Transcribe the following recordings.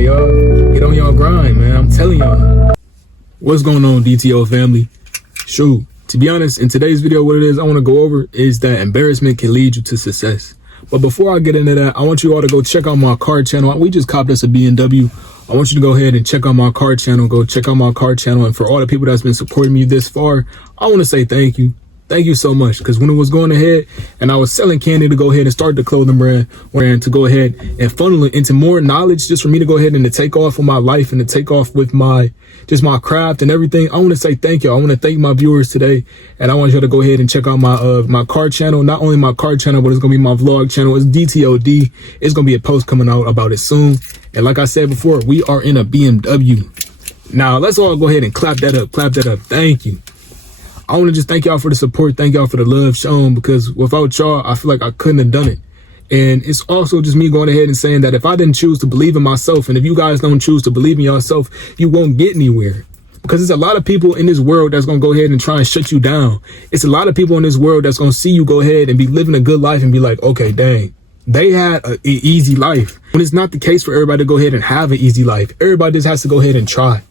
Like, y'all, get on y'all grind, man. I'm telling y'all. What's going on, DTO family? Shoot, to be honest, in today's video, what it is I want to go over is that embarrassment can lead you to success. But before I get into that, I want you all to go check out my car channel. We just copped us a BMW. I want you to go ahead and check out my car channel. Go check out my car channel. And for all the people that's been supporting me this far, I want to say thank you. Thank you so much. Because when it was going ahead and I was selling candy to go ahead and start the clothing brand to go ahead and funnel it into more knowledge, just for me to go ahead and to take off with my life and to take off with my craft and everything, I want to say thank you. I want to thank my viewers today. And I want you to go ahead and check out my car channel. Not only my car channel, but it's going to be my vlog channel. It's DTOD. It's going to be a post coming out about it soon. And like I said before, we are in a BMW. Now, let's all go ahead and clap that up. Clap that up. Thank you. I want to just thank y'all for the support. Thank y'all for the love shown, because without y'all, I feel like I couldn't have done it. And it's also just me going ahead and saying that if I didn't choose to believe in myself, and if you guys don't choose to believe in yourself, you won't get anywhere. Because there's a lot of people in this world that's going to go ahead and try and shut you down. It's a lot of people in this world that's going to see you go ahead and be living a good life and be like, okay, dang, they had an easy life. When it's not the case for everybody to go ahead and have an easy life. Everybody just has to go ahead and try.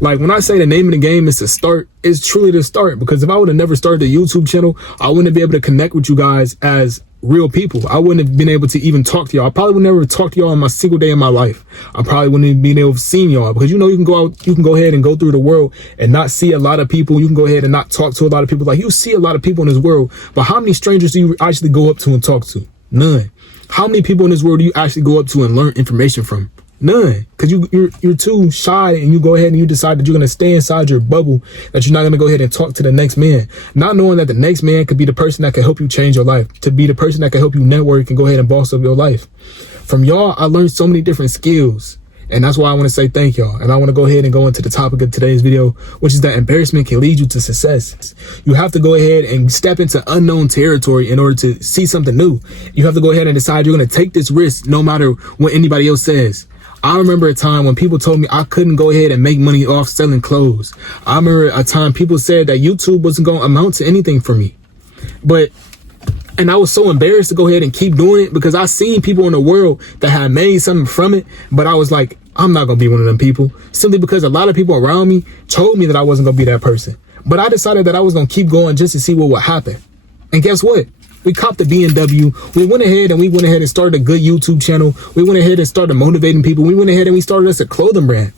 Like when I say the name of the game is to start, it's truly to start. Because if I would have never started the YouTube channel, I wouldn't be able to connect with you guys as real people. I wouldn't have been able to even talk to y'all. I probably would never talk to y'all on my single day in my life. I probably wouldn't have been able to see y'all, because you know, you can go out, you can go ahead and go through the world and not see a lot of people. You can go ahead and not talk to a lot of people. Like you see a lot of people in this world, but how many strangers do you actually go up to and talk to? None. How many people in this world do you actually go up to and learn information from? None. Because you're too shy, and you go ahead and you decide that you're going to stay inside your bubble, that you're not going to go ahead and talk to the next man, not knowing that the next man could be the person that can help you change your life, to be the person that can help you network and go ahead and boss up your life. From y'all, I learned so many different skills. And that's why I want to say thank y'all. And I want to go ahead and go into the topic of today's video, which is that embarrassment can lead you to success. You have to go ahead and step into unknown territory in order to see something new. You have to go ahead and decide you're going to take this risk no matter what anybody else says. I remember a time when people told me I couldn't go ahead and make money off selling clothes. I remember a time people said that YouTube wasn't going to amount to anything for me. And I was so embarrassed to go ahead and keep doing it, because I seen people in the world that had made something from it. But I was like, I'm not going to be one of them people, simply because a lot of people around me told me that I wasn't going to be that person. But I decided that I was going to keep going just to see what would happen. And guess what? We copped the BMW. We went ahead and started a good YouTube channel. We went ahead and started motivating people. We went ahead and we started us a clothing brand.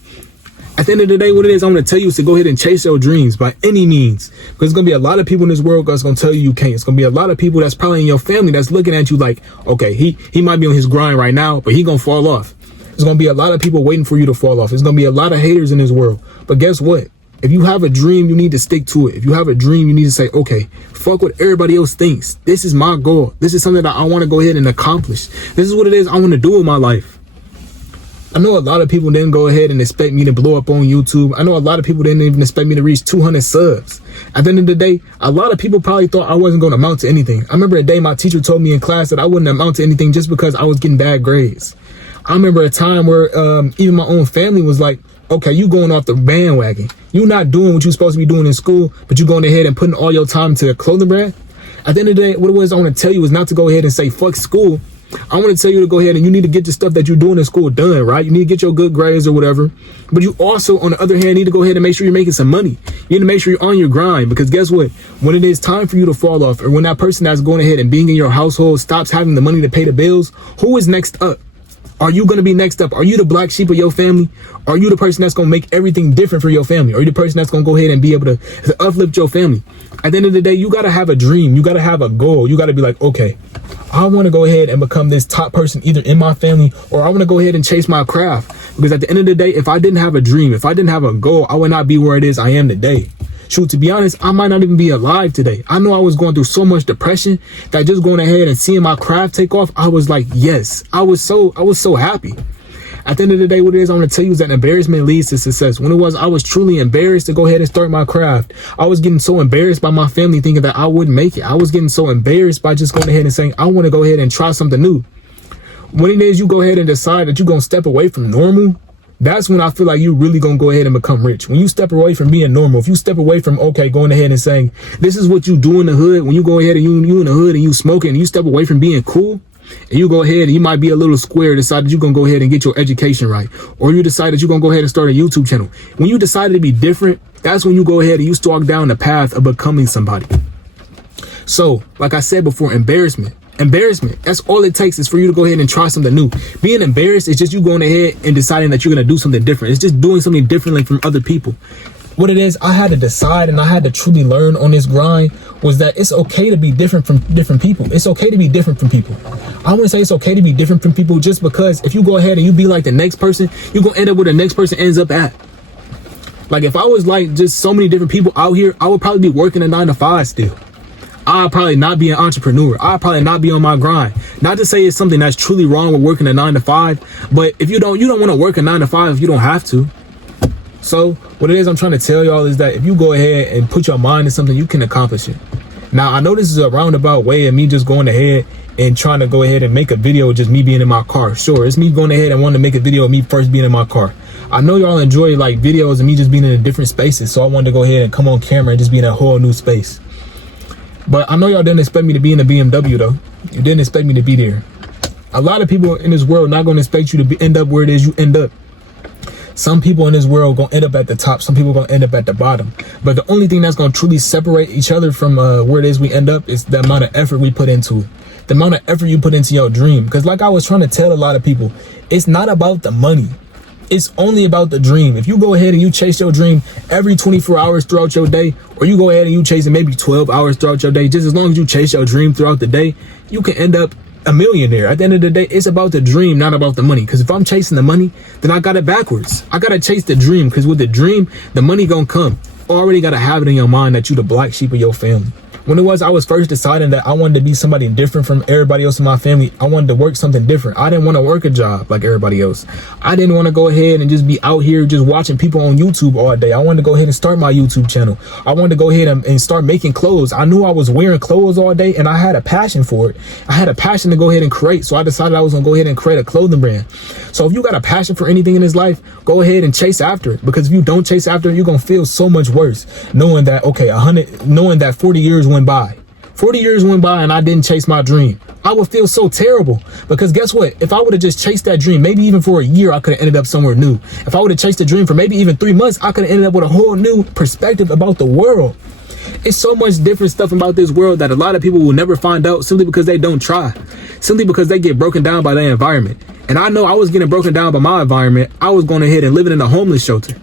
At the end of the day, what it is I'm going to tell you is to go ahead and chase your dreams by any means. Because there's going to be a lot of people in this world that's going to tell you you can't. It's going to be a lot of people that's probably in your family that's looking at you like, okay, he might be on his grind right now, but he going to fall off. There's going to be a lot of people waiting for you to fall off. There's going to be a lot of haters in this world. But guess what? If you have a dream, you need to stick to it. If you have a dream, you need to say, okay, fuck what everybody else thinks. This is my goal. This is something that I want to go ahead and accomplish. This is what it is I want to do in my life. I know a lot of people didn't go ahead and expect me to blow up on YouTube. I know a lot of people didn't even expect me to reach 200 subs. At the end of the day, a lot of people probably thought I wasn't going to amount to anything. I remember a day my teacher told me in class that I wouldn't amount to anything just because I was getting bad grades. I remember a time where even my own family was like, okay, you going off the bandwagon. You not doing what you're supposed to be doing in school, but you going ahead and putting all your time to a clothing brand. At the end of the day, what it was I want to tell you is not to go ahead and say, fuck school. I want to tell you to go ahead and you need to get the stuff that you're doing in school done, right? You need to get your good grades or whatever. But you also, on the other hand, need to go ahead and make sure you're making some money. You need to make sure you're on your grind, because guess what? When it is time for you to fall off, or when that person that's going ahead and being in your household stops having the money to pay the bills, who is next up? Are you going to be next up? Are you the black sheep of your family? Are you the person that's going to make everything different for your family? Are you the person that's going to go ahead and be able to uplift your family? At the end of the day, you got to have a dream. You got to have a goal. You got to be like, okay, I want to go ahead and become this top person either in my family, or I want to go ahead and chase my craft. Because at the end of the day, if I didn't have a dream, if I didn't have a goal, I would not be where it is I am today. Shoot, to be honest, I might not even be alive today. I know I was going through so much depression that just going ahead and seeing my craft take off, I was like, yes, I was so happy. At the end of the day, what it is I'm going to tell you is that embarrassment leads to success. When it was, I was truly embarrassed to go ahead and start my craft. I was getting so embarrassed by my family thinking that I wouldn't make it. I was getting so embarrassed by just going ahead and saying, I want to go ahead and try something new. When it is you go ahead and decide that you're going to step away from normal, that's when I feel like you're really going to go ahead and become rich. When you step away from being normal, if you step away from, okay, going ahead and saying, this is what you do in the hood, when you go ahead and you in the hood and you smoking and you step away from being cool, and you go ahead and you might be a little square, decided you're gonna go ahead and get your education right, or you decided you're gonna go ahead and start a YouTube channel. When you decided to be different, that's when you go ahead and you start down the path of becoming somebody. So, like I said before, embarrassment, that's all it takes is for you to go ahead and try something new. Being embarrassed is just you going ahead and deciding that you're going to do something different. It's just doing something differently from other people. What it is, I had to decide and I had to truly learn on this grind was that it's okay to be different from different people. It's okay to be different from people. I wouldn't say it's okay to be different from people just because if you go ahead and you be like the next person, you're going to end up where the next person ends up at. Like if I was like just so many different people out here, I would probably be working a 9-to-5 still. I'll probably not be an entrepreneur. I'll probably not be on my grind. Not to say it's something that's truly wrong with working a 9-to-5, but if you don't want to work a 9-to-5 if you don't have to. So what it is I'm trying to tell y'all is that if you go ahead and put your mind to something, you can accomplish it. Now, I know this is a roundabout way of me just going ahead and trying to go ahead and make a video of just me being in my car. Sure, it's me going ahead and wanting to make a video of me first being in my car. I know y'all enjoy like videos of me just being in different spaces, so I wanted to go ahead and come on camera and just be in a whole new space. But I know y'all didn't expect me to be in a BMW though. You didn't expect me to be there. A lot of people in this world not going to expect you to end up where it is you end up. Some people in this world going to end up at the top. Some people going to end up at the bottom. But the only thing that's going to truly separate each other from where it is we end up is the amount of effort we put into it. The amount of effort you put into your dream. Because like I was trying to tell a lot of people, it's not about the money. It's only about the dream. If you go ahead and you chase your dream every 24 hours throughout your day, or you go ahead and you chase it maybe 12 hours throughout your day, just as long as you chase your dream throughout the day, you can end up a millionaire. At the end of the day, it's about the dream, not about the money. Because if I'm chasing the money, then I got it backwards. I got to chase the dream, because with the dream, the money gonna come. Already got to have it in your mind that you the black sheep of your family. When I was first deciding that I wanted to be somebody different from everybody else in my family, I wanted to work something different. I didn't want to work a job like everybody else. I didn't want to go ahead and just be out here just watching people on YouTube all day. I wanted to go ahead and start my YouTube channel. I wanted to go ahead and start making clothes. I knew I was wearing clothes all day and I had a passion for it. I had a passion to go ahead and create. So I decided I was going to go ahead and create a clothing brand. So if you got a passion for anything in this life, go ahead and chase after it. Because if you don't chase after it, you're going to feel so much worse knowing that, okay, knowing that 40 years went by. 40 years went by and I didn't chase my dream. I would feel so terrible because guess what? If I would have just chased that dream, maybe even for a year, I could have ended up somewhere new. If I would have chased the dream for maybe even 3 months, I could have ended up with a whole new perspective about the world. It's so much different stuff about this world that a lot of people will never find out simply because they don't try, simply because they get broken down by their environment. And I know I was getting broken down by my environment. I was going ahead and living in a homeless shelter.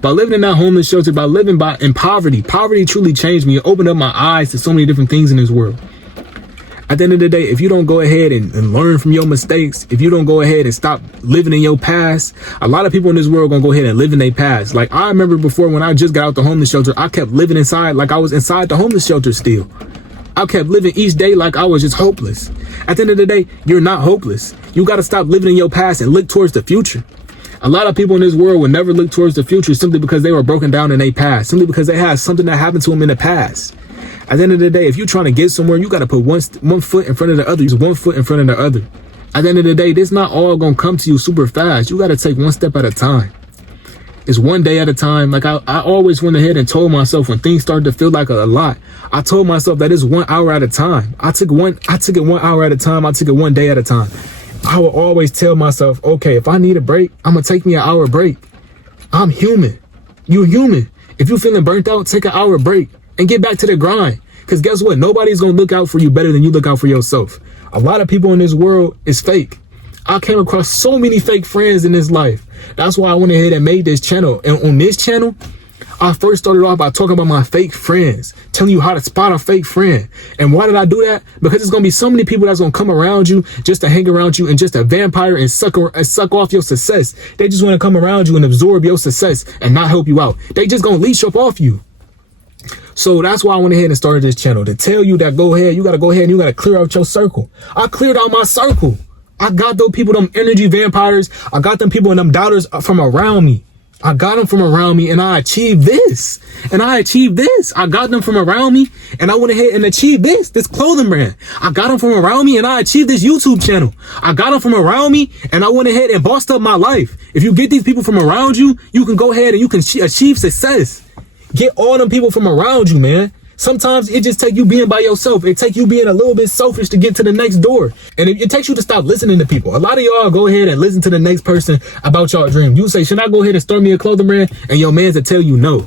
By living in that homeless shelter, by living in poverty truly changed me. It opened up my eyes to so many different things in this world. At the end of the day, if you don't go ahead and learn from your mistakes, if you don't go ahead and stop living in your past, a lot of people in this world gonna go ahead and live in their past. Like I remember before when I just got out the homeless shelter, I kept living inside like I was inside the homeless shelter still. I kept living each day like I was just hopeless. At the end of the day, you're not hopeless. You got to stop living in your past and look towards the future. A lot of people in this world will never look towards the future simply because they were broken down in their past, simply because they had something that happened to them in the past. At the end of the day, if you're trying to get somewhere, you got to put one foot in front of the other. Use 1 foot in front of the other. At the end of the day, this not all going to come to you super fast. You got to take one step at a time. It's one day at a time. Like I always went ahead and told myself when things started to feel like a lot, I told myself that it's 1 hour at a time. I took it 1 hour at a time. I took it 1 day at a time. I would always tell myself, okay, if I need a break, I'm going to take me an hour break. I'm human. You're human. If you're feeling burnt out, take an hour break and get back to the grind. Because guess what? Nobody's going to look out for you better than you look out for yourself. A lot of people in this world is fake. I came across so many fake friends in this life. That's why I went ahead and made this channel. And on this channel, I first started off by talking about my fake friends, telling you how to spot a fake friend. And why did I do that? Because there's going to be so many people that's going to come around you just to hang around you and just a vampire and suck off your success. They just want to come around you and absorb your success and not help you out. They just going to leech up off you. So that's why I went ahead and started this channel, to tell you that go ahead, you got to go ahead and you got to clear out your circle. I cleared out my circle. I got those people, them energy vampires. I got them people and them doubters from around me. I got them from around me and I achieved this. And I achieved this. I got them from around me and I went ahead and achieved this clothing brand. I got them from around me and I achieved this YouTube channel. I got them from around me and I went ahead and bossed up my life. If you get these people from around you, you can go ahead and you can achieve success. Get all them people from around you, man. Sometimes it just take you being by yourself. It take you being a little bit selfish to get to the next door. And it takes you to stop listening to people. A lot of y'all go ahead and listen to the next person about y'all dream. You say, should I go ahead and start me a clothing brand? And your man's will tell you no.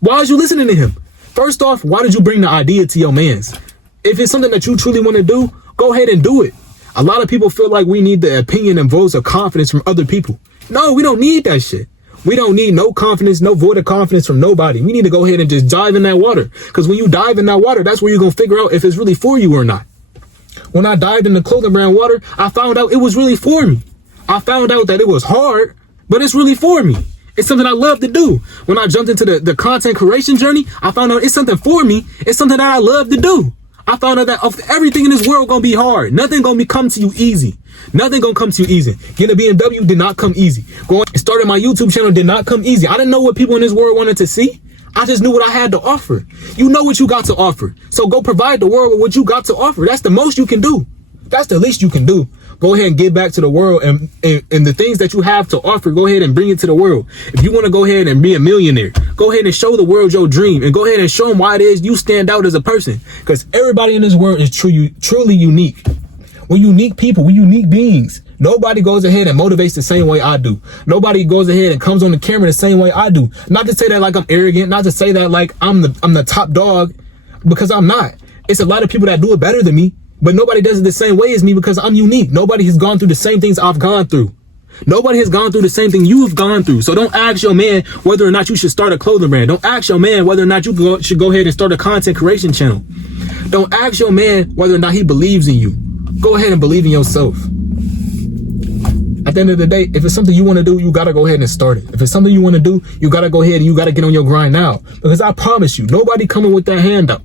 Why is you listening to him? First off, why did you bring the idea to your man's? If it's something that you truly want to do, go ahead and do it. A lot of people feel like we need the opinion and votes of confidence from other people. No, we don't need that shit. We don't need no confidence, no vote of confidence from nobody. We need to go ahead and just dive in that water. Because when you dive in that water, that's where you're going to figure out if it's really for you or not. When I dived in the clothing brand water, I found out it was really for me. I found out that it was hard, but it's really for me. It's something I love to do. When I jumped into the content creation journey, I found out it's something for me. It's something that I love to do. I found out that of everything in this world gonna be hard. Nothing gonna come to you easy. Nothing gonna come to you easy. Getting a BMW did not come easy. Going and starting my YouTube channel did not come easy. I didn't know what people in this world wanted to see. I just knew what I had to offer. You know what you got to offer. So go provide the world with what you got to offer. That's the most you can do. That's the least you can do. Go ahead and give back to the world and the things that you have to offer, go ahead and bring it to the world. If you want to go ahead and be a millionaire, go ahead and show the world your dream and go ahead and show them why it is you stand out as a person. Because everybody in this world is truly unique. We're unique people. We're unique beings. Nobody goes ahead and motivates the same way I do. Nobody goes ahead and comes on the camera the same way I do. Not to say that like I'm arrogant, not to say that like I'm the top dog, because I'm not. It's a lot of people that do it better than me. But nobody does it the same way as me because I'm unique. Nobody has gone through the same things I've gone through. Nobody has gone through the same thing you've gone through. So don't ask your man whether or not you should start a clothing brand. Don't ask your man whether or not you should go ahead and start a content creation channel. Don't ask your man whether or not he believes in you. Go ahead and believe in yourself. At the end of the day, if it's something you want to do, you got to go ahead and start it. If it's something you want to do, you got to go ahead and you got to get on your grind now. Because I promise you, nobody coming with that handout.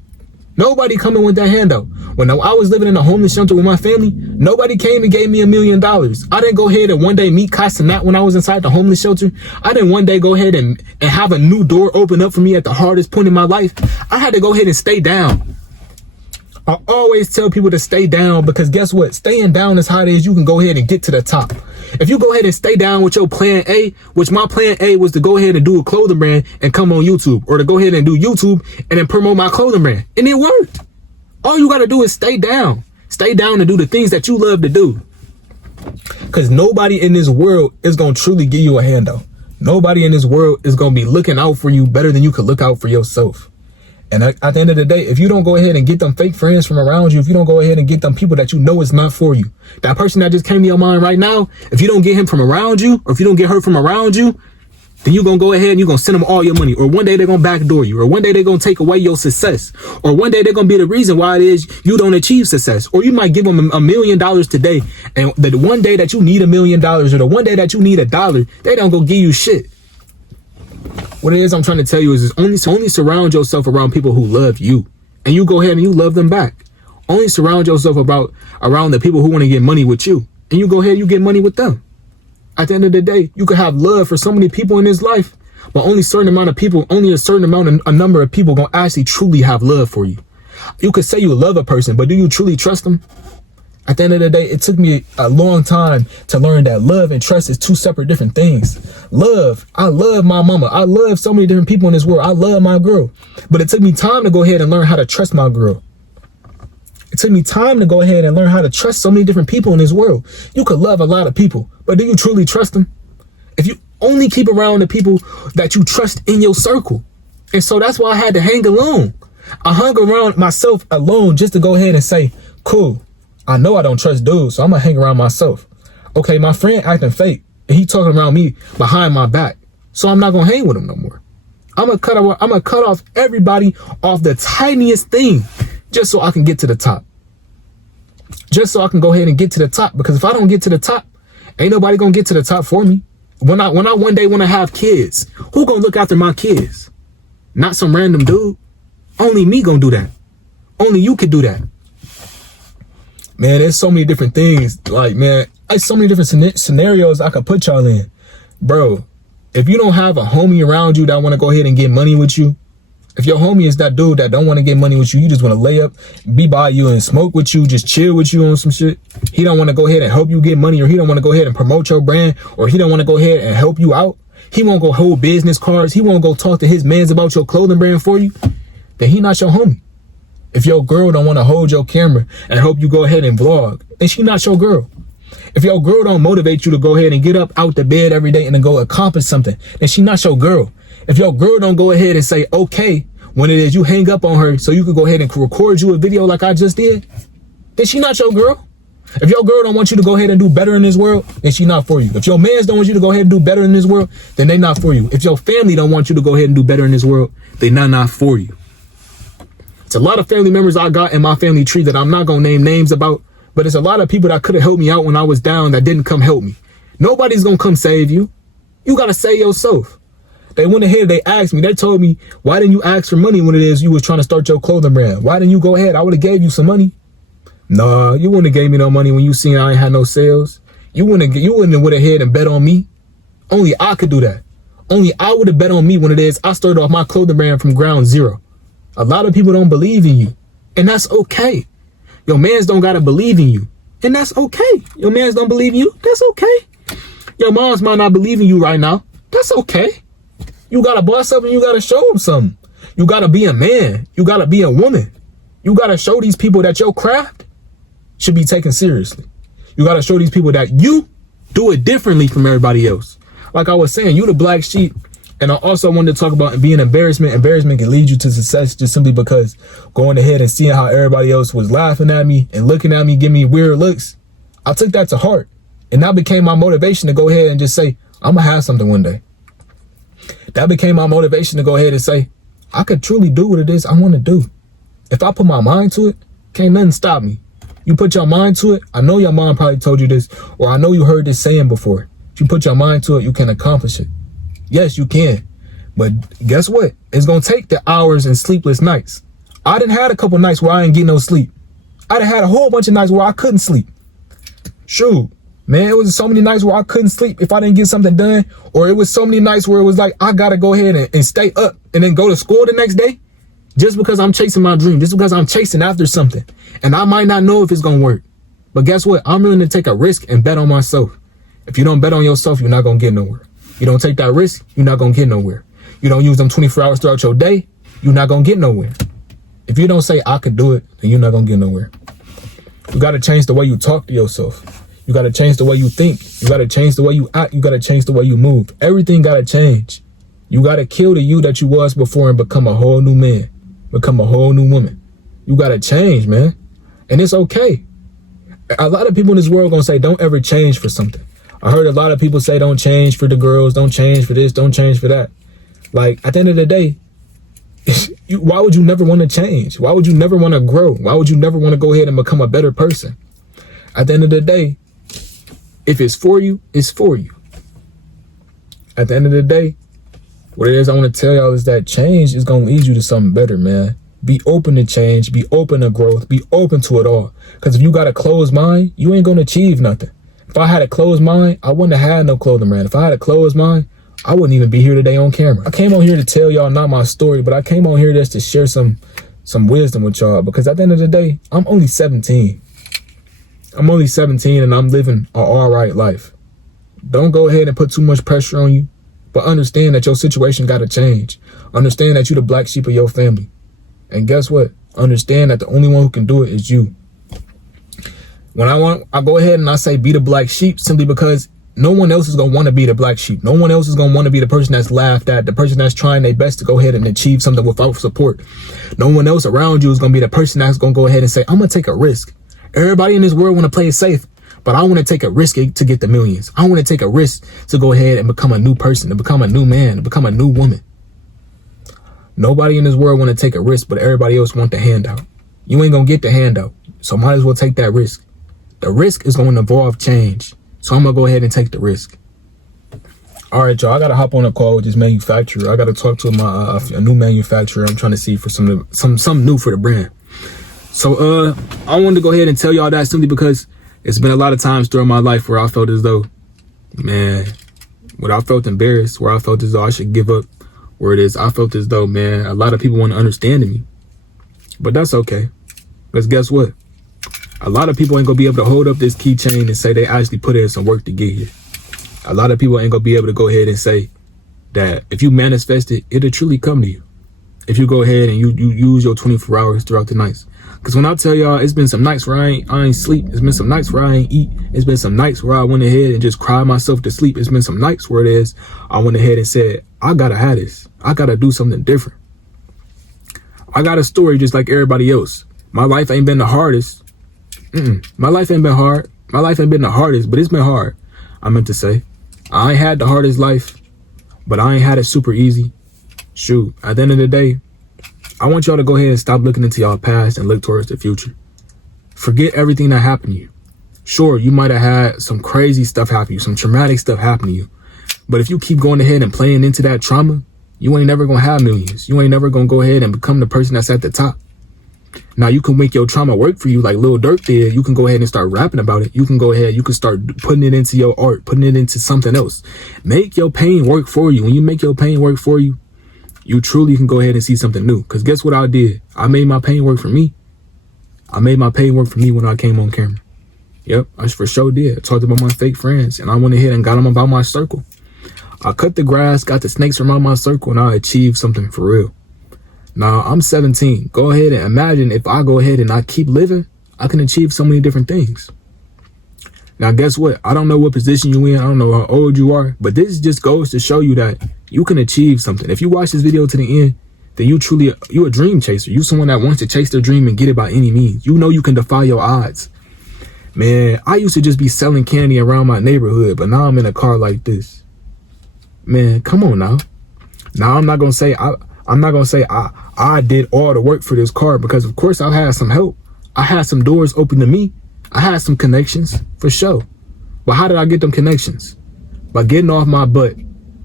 Nobody coming with that handout. When I was living in a homeless shelter with my family, nobody came and gave me $1 million. I didn't go ahead and one day meet Castanat when I was inside the homeless shelter. I didn't one day go ahead and have a new door open up for me at the hardest point in my life. I had to go ahead and stay down. I always tell people to stay down because guess what? Staying down is how it is you can go ahead and get to the top. If you go ahead and stay down with your plan A, which my plan A was to go ahead and do a clothing brand and come on YouTube, or to go ahead and do YouTube and then promote my clothing brand. And it worked. All you got to do is stay down. Stay down and do the things that you love to do. Because nobody in this world is going to truly give you a handout. Nobody in this world is going to be looking out for you better than you could look out for yourself. And at the end of the day, if you don't go ahead and get them fake friends from around you, if you don't go ahead and get them people that you know is not for you, that person that just came to your mind right now, if you don't get him from around you, or if you don't get her from around you, then you're going to go ahead and you're going to send them all your money. Or one day they're going to backdoor you. Or one day they're going to take away your success. Or one day they're going to be the reason why it is you don't achieve success. Or you might give them $1 million today. And the one day that you need $1 million, or the one day that you need $1, they don't go give you shit. What it is I'm trying to tell you is only surround yourself around people who love you, and you go ahead and you love them back. Only surround yourself around the people who want to get money with you, and you go ahead and you get money with them. At the end of the day, you can have love for so many people in this life, but only a certain amount of people, a number of people gonna actually truly have love for you. You could say you love a person, but do you truly trust them? At the end of the day, it took me a long time to learn that love and trust is two separate different things. Love, I love my mama. I love so many different people in this world. I love my girl. But it took me time to go ahead and learn how to trust my girl. It took me time to go ahead and learn how to trust so many different people in this world. You could love a lot of people, but do you truly trust them? If you only keep around the people that you trust in your circle. And so that's why I had to hang alone. I hung around myself alone just to go ahead and say, cool. I know I don't trust dudes, so I'm gonna hang around myself. Okay, my friend acting fake, and he talking around me behind my back, so I'm not gonna hang with him no more. I'm gonna cut off everybody off the tiniest thing, just so I can get to the top. Just so I can go ahead and get to the top, because if I don't get to the top, ain't nobody gonna get to the top for me. When I one day wanna have kids, who gonna look after my kids? Not some random dude. Only me gonna do that. Only you could do that. Man, there's so many different things. Like, man, there's so many different scenarios I could put y'all in. Bro, if you don't have a homie around you that want to go ahead and get money with you, if your homie is that dude that don't want to get money with you, you just want to lay up, be by you and smoke with you, just chill with you on some shit. He don't want to go ahead and help you get money, or he don't want to go ahead and promote your brand, or he don't want to go ahead and help you out. He won't go hold business cards. He won't go talk to his mans about your clothing brand for you. then he not your homie. If your girl don't want to hold your camera and help you go ahead and vlog, then she not your girl. If your girl don't motivate you to go ahead and get up out the bed every day and then go accomplish something, then she not your girl. If your girl don't go ahead and say okay when it is you hang up on her so you can go ahead and record you a video like I just did, then she not your girl. If your girl don't want you to go ahead and do better in this world, then she not for you. If your mans don't want you to go ahead and do better in this world, then they not for you. If your family don't want you to go ahead and do better in this world, they not for you. It's a lot of family members I got in my family tree that I'm not going to name names about, but it's a lot of people that could have helped me out when I was down that didn't come help me. Nobody's going to come save you. You got to save yourself. They went ahead, they asked me, they told me, why didn't you ask for money when it is you was trying to start your clothing brand? Why didn't you go ahead? I would have gave you some money. Nah, you wouldn't have gave me no money when you seen I ain't had no sales. You wouldn't have went ahead and bet on me. Only I could do that. Only I would have bet on me when it is I started off my clothing brand from ground zero. A lot of people don't believe in you, and that's okay. Your mans don't gotta believe in you, and that's okay. Your mans don't believe in you, that's okay. Your moms might not believe in you right now, that's okay. You gotta boss up and you gotta show them something. You gotta be a man. You gotta be a woman. You gotta show these people that your craft should be taken seriously. You gotta show these people that you do it differently from everybody else. Like I was saying, you the black sheep. And I also wanted to talk about being embarrassment. Embarrassment can lead you to success just simply because going ahead and seeing how everybody else was laughing at me and looking at me, giving me weird looks. I took that to heart. And that became my motivation to go ahead and just say, I'm gonna have something one day. That became my motivation to go ahead and say, I could truly do what it is I want to do. If I put my mind to it, can't nothing stop me. You put your mind to it. I know your mom probably told you this, or I know you heard this saying before. If you put your mind to it, you can accomplish it. Yes, you can. But guess what? It's going to take the hours and sleepless nights. I done had a couple nights where I didn't get no sleep. I done had a whole bunch of nights where I couldn't sleep. Shoot, man, it was so many nights where I couldn't sleep if I didn't get something done. Or it was so many nights where it was like, I got to go ahead and stay up and then go to school the next day. Just because I'm chasing my dream. Just because I'm chasing after something. And I might not know if it's going to work. But guess what? I'm willing to take a risk and bet on myself. If you don't bet on yourself, you're not going to get nowhere. You don't take that risk, you're not going to get nowhere. You don't use them 24 hours throughout your day, you're not going to get nowhere. If you don't say, I could do it, then you're not going to get nowhere. You got to change the way you talk to yourself. You got to change the way you think. You got to change the way you act. You got to change the way you move. Everything got to change. You got to kill the you that you was before and become a whole new man. Become a whole new woman. You got to change, man. And it's okay. A lot of people in this world going to say, don't ever change for something. I heard a lot of people say, don't change for the girls, don't change for this, don't change for that. Like, at the end of the day, why would you never want to change? Why would you never want to grow? Why would you never want to go ahead and become a better person? At the end of the day, if it's for you, it's for you. At the end of the day, what it is I want to tell y'all is that change is going to lead you to something better, man. Be open to change, be open to growth, be open to it all. Because if you got a closed mind, you ain't going to achieve nothing. If I had a closed mind, I wouldn't have had no clothing brand. If I had a closed mind, I wouldn't even be here today on camera. I came on here to tell y'all not my story, but I came on here just to share some wisdom with y'all, because at the end of the day, I'm only 17. I'm only 17 and I'm living an all right life. Don't go ahead and put too much pressure on you, but understand that your situation got to change. Understand that you're the black sheep of your family. And guess what? Understand that the only one who can do it is you. When I go ahead and I say be the black sheep simply because no one else is going to want to be the black sheep. No one else is going to want to be the person that's laughed at, the person that's trying their best to go ahead and achieve something without support. No one else around you is going to be the person that's going to go ahead and say, I'm going to take a risk. Everybody in this world want to play it safe, but I want to take a risk to get the millions. I want to take a risk to go ahead and become a new person, to become a new man, to become a new woman. Nobody in this world want to take a risk, but everybody else want the handout. You ain't going to get the handout, so might as well take that risk. The risk is going to involve change. So I'm going to go ahead and take the risk. All right, y'all. I got to hop on a call with this manufacturer. I got to talk to a new manufacturer. I'm trying to see for something new for the brand. So I wanted to go ahead and tell y'all that simply because it's been a lot of times throughout my life where I felt as though, man, where I felt embarrassed, where I felt as though I should give up, where it is I felt as though, man, a lot of people want to understand me. But that's okay. Because guess what? A lot of people ain't gonna be able to hold up this keychain and say they actually put in some work to get here. A lot of people ain't gonna be able to go ahead and say that if you manifest it, it'll truly come to you. if you go ahead and you use your 24 hours throughout the nights. Because when I tell y'all, it's been some nights where I ain't sleep. It's been some nights where I ain't eat. It's been some nights where I went ahead and just cried myself to sleep. It's been some nights where I went ahead and said, I gotta have this. I gotta do something different. I got a story just like everybody else. My life ain't been the hardest. My life ain't been hard. My life ain't been the hardest, but it's been hard. I meant to say, I ain't had the hardest life, but I ain't had it super easy. Shoot, at the end of the day, I want y'all to go ahead and stop looking into y'all past and look towards the future. Forget everything that happened to you. Sure, you might have had some crazy stuff happen to you, some traumatic stuff happen to you. But if you keep going ahead and playing into that trauma, you ain't never gonna have millions. You ain't never gonna go ahead and become the person that's at the top. Now you can make your trauma work for you like Lil Durk did. You can go ahead and start rapping about it. You can go ahead, you can start putting it into your art, putting it into something else. Make your pain work for you. When you make your pain work for you, you truly can go ahead and see something new. Because guess what I did? I made my pain work for me. I made my pain work for me when I came on camera. Yep, I for sure did. I talked about my fake friends and I went ahead and got them about my circle. I cut the grass, got the snakes around my circle, and I achieved something for real. Now, I'm 17. Go ahead and imagine if I go ahead and I keep living, I can achieve so many different things. Now, guess what? I don't know what position you in. I don't know how old you are, but this just goes to show you that you can achieve something. If you watch this video to the end, then you a dream chaser. You someone that wants to chase their dream and get it by any means. You know you can defy your odds. Man, I used to just be selling candy around my neighborhood, but now I'm in a car like this. Man, come on now. Now I'm not gonna say I did all the work for this car, because of course I had some help. I had some doors open to me. I had some connections for sure. But how did I get them connections? By getting off my butt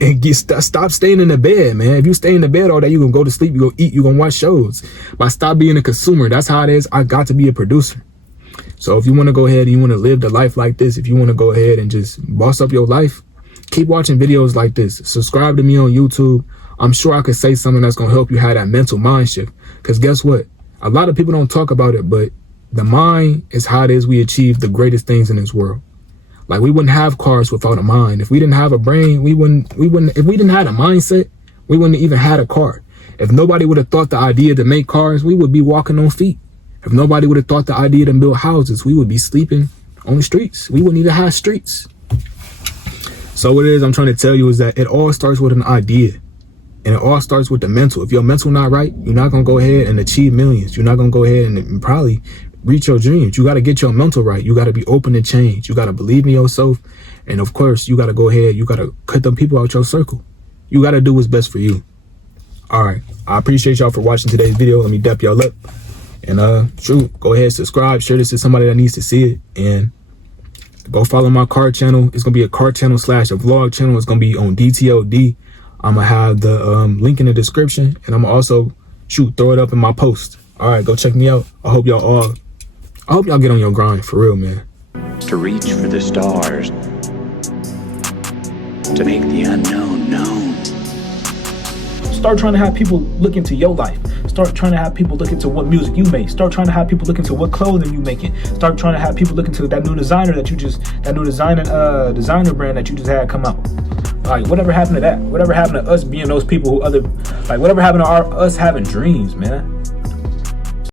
and stop staying in the bed, man. If you stay in the bed all day, you gonna go to sleep, you gonna eat, you gonna watch shows. But stop being a consumer. That's how it is. I got to be a producer. So if you want to go ahead and you want to live the life like this, if you want to go ahead and just boss up your life, keep watching videos like this. Subscribe to me on YouTube. I'm sure I could say something that's going to help you have that mental mind shift. Because guess what? A lot of people don't talk about it, but the mind is how it is we achieve the greatest things in this world. Like, we wouldn't have cars without a mind. If we didn't have a brain, if we didn't have a mindset, we wouldn't even had a car. If nobody would have thought the idea to make cars, we would be walking on feet. If nobody would have thought the idea to build houses, we would be sleeping on the streets. We wouldn't even have streets. So what it is I'm trying to tell you is that it all starts with an idea. And it all starts with the mental. If your mental not right, you're not going to go ahead and achieve millions. You're not going to go ahead and probably reach your dreams. You got to get your mental right. You got to be open to change. You got to believe in yourself. And of course, you got to go ahead. You got to cut them people out your circle. You got to do what's best for you. All right. I appreciate y'all for watching today's video. Let me dap y'all up. And go ahead, subscribe, share this to somebody that needs to see it. And go follow my car channel. It's going to be a car channel / a vlog channel. It's going to be on DTOD. I'm going to have the link in the description. And I'm going to also throw it up in my post. All right, go check me out. I hope y'all get on your grind for real, man. To reach for the stars. To make the unknown known. Start trying to have people look into your life. Start trying to have people look into what music you make. Start trying to have people look into what clothing you making. Start trying to have people look into that new designer designer brand that you just had come out. Like, whatever happened to that? Whatever happened to us being those people who whatever happened to us having dreams, man?